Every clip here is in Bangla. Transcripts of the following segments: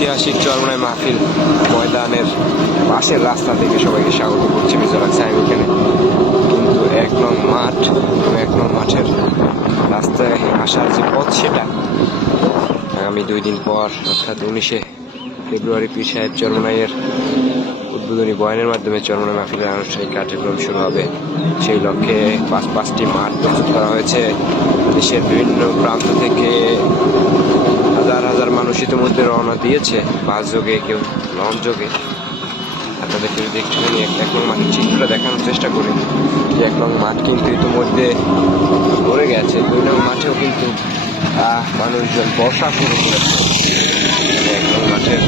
ঐতিহাসিক চরমনায় মাহফিল ময়দানের পাশের রাস্তা থেকে সবাইকে স্বাগত করছি মিজোরাম সাহেব এখানে। কিন্তু এক নং মাঠ এবং এক নং মাঠের রাস্তায় আসার যে পথ সেটা আগামী দুই দিন পর, অর্থাৎ উনিশে ফেব্রুয়ারি পীর সাহেব চরমনাইয়ের উদ্বোধনী বয়ানের মাধ্যমে চরমনাই মাহফিলের আনুষ্ঠানিক কার্যক্রম শুরু হবে। সেই লক্ষ্যে পাঁচ পাঁচটি মাঠ প্রস্তুত করা হয়েছে। দেশের বিভিন্ন প্রান্ত থেকে মানুষ ইতিমধ্যে রওনা দিয়েছে বাস যোগে কেউ লঞ্চ যোগে। আপনাদেরকে যদি একটুখানি এক নং মাঠের চিত্রটা দেখানোর চেষ্টা করি যে এক নং মাঠ কিন্তু ইতিমধ্যে ভরে গেছে দুই নং মাঠেও কিন্তু মানুষজন বসা শুরু করেছে। মানে এক নং মাঠের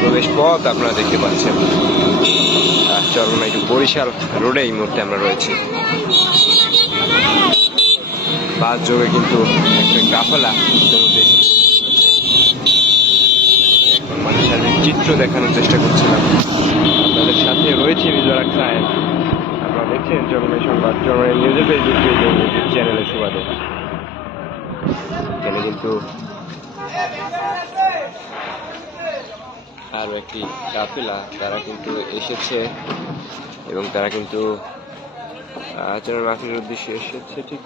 প্রবেশ পথ আপনারা দেখতে পাচ্ছেন। আহ, চরমনাই টু বরিশাল রোডে এই মুহূর্তে আমরা রয়েছি। বাস যোগে কিন্তু একটা কাফেলা ইতিমধ্যে এখন মানুষের সার্বিক চিত্র দেখানোর চেষ্টা করছিলাম। আপনাদের সাথে রয়েছে বিজয়ারাক সাহেব আপনারা দেখছেন জন্মের সংবাদ জন্মের নিউজের ফেসবুক ইউটিউব চ্যানেলের সুবাদে। এখানে কিন্তু আরও একটি কাফেলা তারা কিন্তু এসেছে এবং তারা কিন্তু আচরণ মাফির উদ্দেশ্যে এসেছে ঠিক।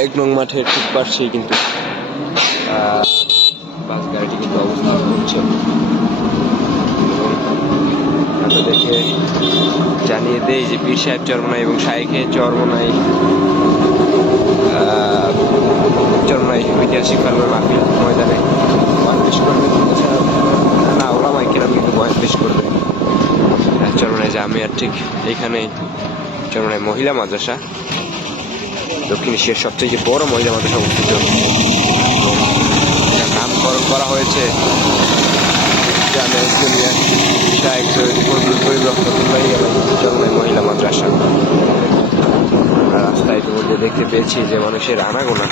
এক নং মাঠের ঠিক পাশেই কিন্তু আহ, বাস গাড়িটি কিন্তু অবস্থান করছে এবং আপনাদেরকে জানিয়ে দেয় যে পীর সাহেব চরমনাই এবং শাইখে চরমনাই চরমনাই ঐতিহাসিক কালমের মাহফিল ময়দানে। বয়ান পেশ করবে না ওলামাই কেরাম কিন্তু বয়ান পেশ করবে। চরমনাই জামিয়ার ঠিক এইখানেই। চরমনাই মহিলা মাদ্রাসা। দক্ষিণ এশিয়ার সবচেয়ে যে বড় মহিলা মাদ্রাসা অবস্থিত নামকরণ করা হয়েছে। জামিয়া ইসলামিয়া শাহেখ সৈয়দ ফজলুল করিম রহমতুল্লাহি আলাইহি চরমনাই মহিলা মাদ্রাসা আর রাস্তায় ইতিমধ্যে দেখতে পেয়েছি যে মানুষের আনাগোনা।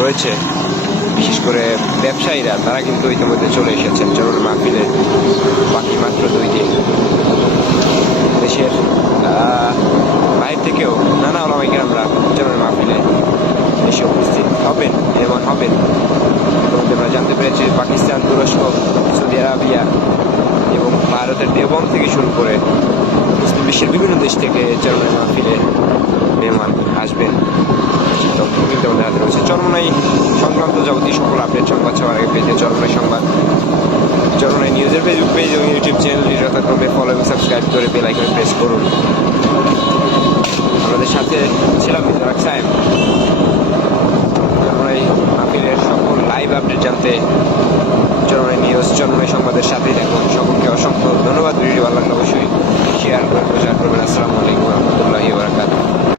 রয়েছে। বিশেষ করে ব্যবসায়ীরা, তারা কিন্তু ইতিমধ্যে চলে এসেছেন চরণ মাহফিলে। বাকি মাত্র দুই দিন দেশের বাইরে থেকেও নানা ওলামাইকে আমরা চরণ মাহফিলে এসে উপস্থিত হবেন এবং হবেন। আমরা জানতে পেরেছি পাকিস্তান, তুরস্ক, সৌদি আরাবিয়া এবং ভারতের দেবন থেকে শুরু করে মুসলিম বিশ্বের বিভিন্ন দেশ থেকে চরমের মাহফিলে মেহমান আসবেন কিন্তু আমাদের হাতে রয়েছে। চরমনাই সংক্রান্ত যাবতীয় সকল আপডেট সংবাদ সবার আগে পেতে চরমনাই সংবাদ, চরমনাই নিউজের ফেসবুক পেজ এবং ইউটিউব চ্যানেলটি যথাক্রমে ফলো এবং সাবস্ক্রাইব করে বেল আইকনে প্রেস করুন। আমাদের সাথে ছিলাম মিজারাক সাহেব